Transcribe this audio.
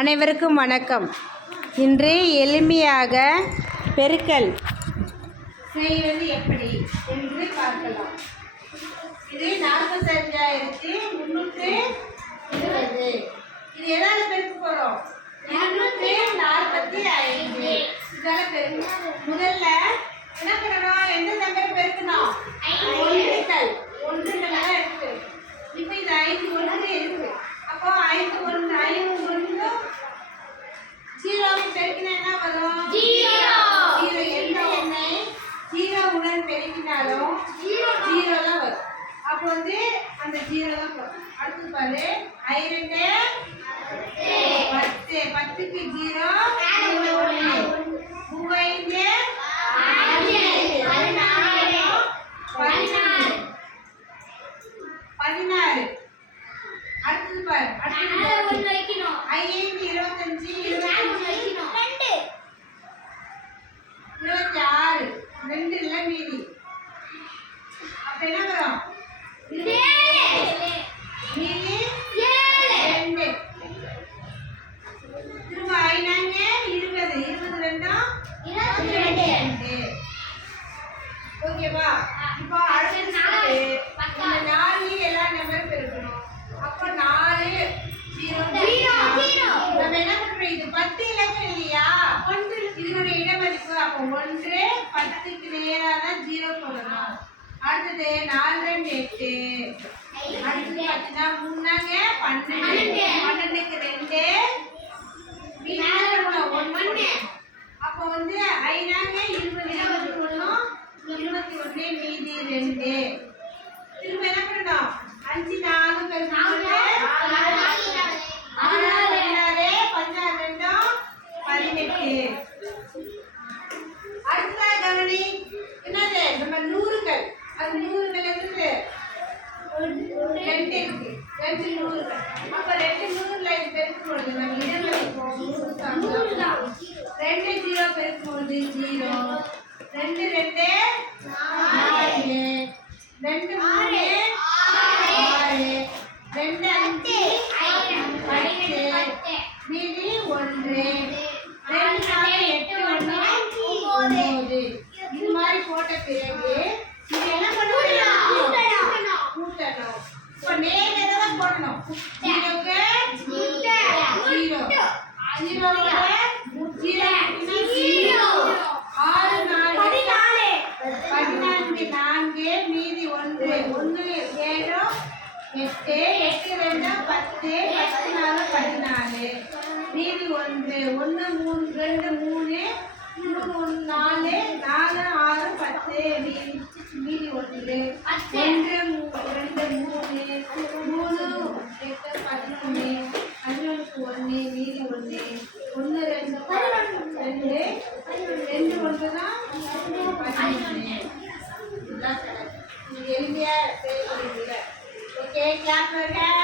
அனைவருக்கும் வணக்கம். இன்று எளிமையாக பெருக்கல் செய்வது எப்படி என்று பார்க்கலாம். இது 45,320. இது எதாவது பெருக்க போகிறோம்? 245. இதால பெருக்கணும். முதல்ல என்ன பண்ணணும்? எந்த நம்பரை பெருக்கணும்? ஒன்றுகள் இருக்கு. இப்போ இது 5 ஒன்று இருக்கு. அப்போ 5 1 5 1 0 பெருக்கினா என்ன வரும்? 0. எந்த எண்ணை 0 உடன் பெருக்கினாலும் 0 தான் வரும். அப்போ வந்து அந்த 0 தான் வரும். அடுத்து பாரு, 2 10. 10க்கு 0 16. அடுத்தது பாரு, அடுத்தது 5 25 26 2 இல்ல மீதி. அப்ப என்ன வரும்? மீதி 2. திரும்ப 5 20 22 ஓகேவா? இப்போ அடுத்து 4 எல்லா நம்பரும் பெருக்கணும். அப்போ 4 0 நம்ம என்ன பண்றோம்? இது 10 இலக்கம் இல்லையா? இதனுடைய இடமதிப்பு. அப்போ 1 10க்கு நேரா தான் 0 போடணும். அடுத்தது 4 2 8. அடுத்தது பார்த்தீங்கன்னா 3 12. 12க்கு 2 மீதி 1. அப்போ வந்து 5 20 21 மீதி 2. திரும்ப என்ன பண்ணணும்? 5 4 16 18. அடுத்த கவனி, என்னது? நம்ம நூறுகள். அது நூறுகள் இருக்கு. 2 இருக்கு. 2 நூறுகள். அப்ப 2 நூறுல இது பெருக்கும் பொழுது நம்ம இடமதிப்பு 100 தான். 2 0 பெருக்கும் பொழுது 0. 2 2 4. 2 3 6. 2 5 10. மீதி 1. 2 4 8 1 9. இது மாதிரி போட்ட பிறகு இது என்ன பண்ணணும்? கூட்டணும். இப்போ நேரா தான் போடணும். 0க்கு 0 0 0 6 4 14 மீதி 1 1 7 8 8 2 10 10 4 14 மீதி 1 1 3 2 3 3 4 4 6 10 மீதி 1 1 2 3 3 8 11 11க்கு 1 மீதி 1 1 2 2 2 1 தான் 11. இதுதான் எளிமையா செய்ய முடியல. ஓகே, கிளாப் பண்ணுங்க.